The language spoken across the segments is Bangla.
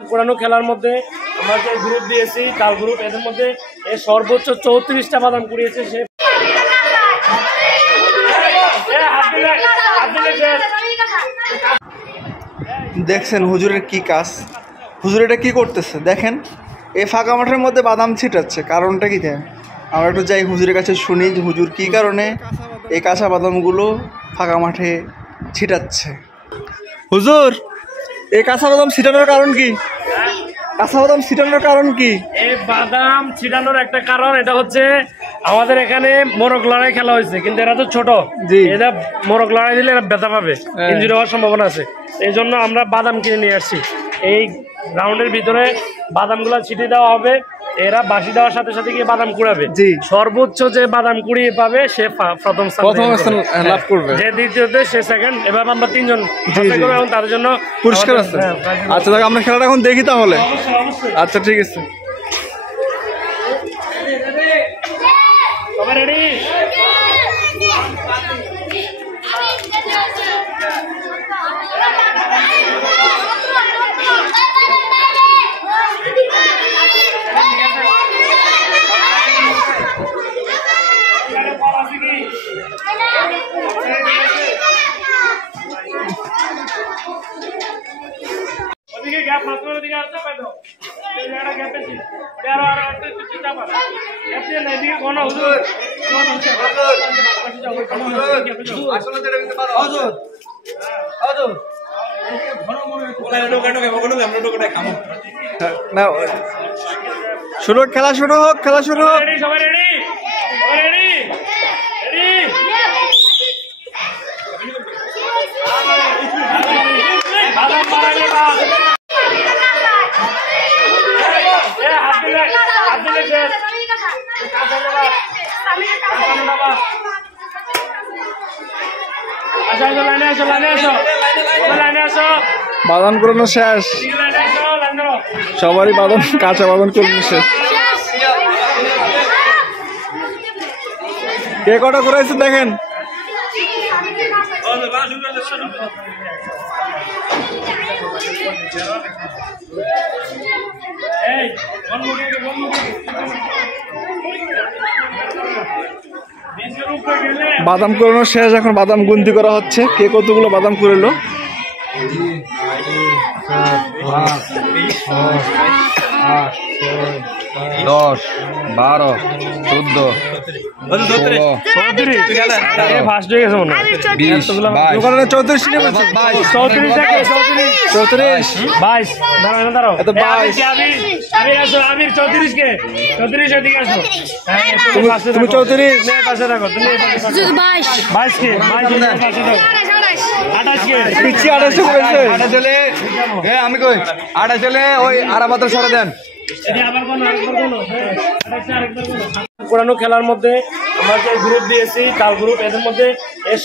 পুরানো খেলার মধ্যে আমরা যে গ্রুপ দিয়েছি কাল গ্রুপ, এদের মধ্যে সর্বোচ্চ 34টা বাদাম কুড়িয়েছে সে। দেখছেন হুজুরের কি কাজ, হুজুর এটা কি করতেছে দেখেন। এই ফাঁকা মাঠের মধ্যে বাদাম ছিটাচ্ছে, কারণটা কি? আমরা একটু যাই হুজুরের কাছে শুনি যে হুজুর কী কারণে এই কাঁচা বাদামগুলো ফাঁকা মাঠে ছিটাচ্ছে। হুজুর, এই কাঁচা বাদাম ছিটানোর কারণ কি? কাঁচা বাদাম ছিটানোর কারণ কি? এই বাদাম ছিটানোর একটা কারণ, এটা হচ্ছে আমাদের এখানে মোরগ লড়াই খেলা হয়েছে, কিন্তু এরা তো ছোট, এরা মোরগ লড়াই দিলে এরা ব্যথা পাবে, ইনজুরি হওয়ার সম্ভাবনা আছে। এই জন্য আমরা বাদাম কিনে নিয়ে আসছি। এই গ্রাউন্ডের ভিতরে বাদামগুলো ছিটিয়ে দেওয়া হবে, এরা বাঁশি দেওয়ার সাথে সাথে গিয়ে বাদাম কুড়াবে। সর্বোচ্চ যে বাদাম কুড়িয়ে পাবে সে প্রথম স্থান লাভ করবে, যে দ্বিতীয়তে সে সেকেন্ড। এবার আমরা 3 জন এবং তাদের জন্য পুরস্কার আছে। আচ্ছা, আমরা খেলাটা এখন দেখি তাহলে। আচ্ছা, ঠিক আছে। রেডি? শুরু, খেলা শুরু হোক, খেলা শুরু হোক। সবাই রেডি? রেডি? বাদাম করানো শেষ, সবারই বাদাম, কাঁচা বাদাম করানো শেষ। কে কটা করেছে দেখেন। বাদাম করানো শেষ, এখন বাদাম গুনতি করা হচ্ছে, কে কতগুলো বাদাম করলো। 10, 12, 14, 16, আমি কই 28 হলে ওই আরাবাতের সরে দেন। পুরানো খেলার মধ্যে আমরা যে গ্রুপ দিয়েছি কাল গ্রুপ, এদের মধ্যে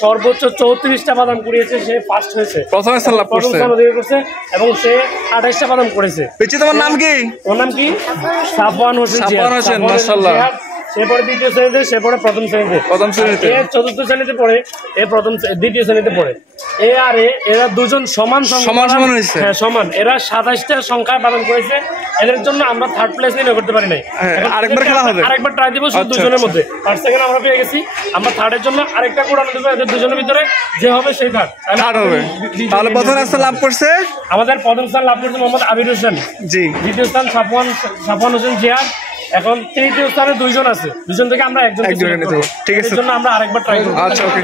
সর্বোচ্চ 34টা বাদাম কুড়িয়েছে সে ফার্স্ট হয়েছে, প্রথম স্থান অধিকার করছে এবং সে 28টা বাদাম করেছে। তোমার নাম কি? ওর নাম কি? সাফওয়ান হোসেন। মাশাআল্লাহ। সে পড়ে দ্বিতীয় শ্রেণীতে, সে পড়ে প্রথম শ্রেণীতে। চতুর্থ শ্রেণীতে পড়ে, এ দ্বিতীয় শ্রেণীতে পড়ে। এরা দুজন সমান হয়েছে। হ্যাঁ, সমান। এরা 27টা সংখ্যায় বাদাম করেছে। এদের জন্য আমরা থার্ড প্লেস নিয়ে করতে পারি নাই। আরেকবার খেলা হবে, আরেকবার ট্রাই দিব দুজনের মধ্যে। ফার্স্ট সেকেন্ড আমরা পেয়ে গেছি, আমরা থার্ডের জন্য আরেকটা কুড়ানো দেবো। এদের দুজনের ভিতরে যে হবে সেই থার্ড হবে। তাহলে প্রথম স্থান লাভ করছে আমাদের, প্রথম স্থান লাভ করছে মোহাম্মদ আবির হোসেন। দ্বিতীয় স্থান সাফওয়ান হোসেন জিয়াদ। এখন তৃতীয় স্থানে 2 জন আছে, 2 জন থেকে আমরা একজন। ঠিক আছে, জন্য আমরা আরেকবার ট্রাই করব। আচ্ছা, ওকে।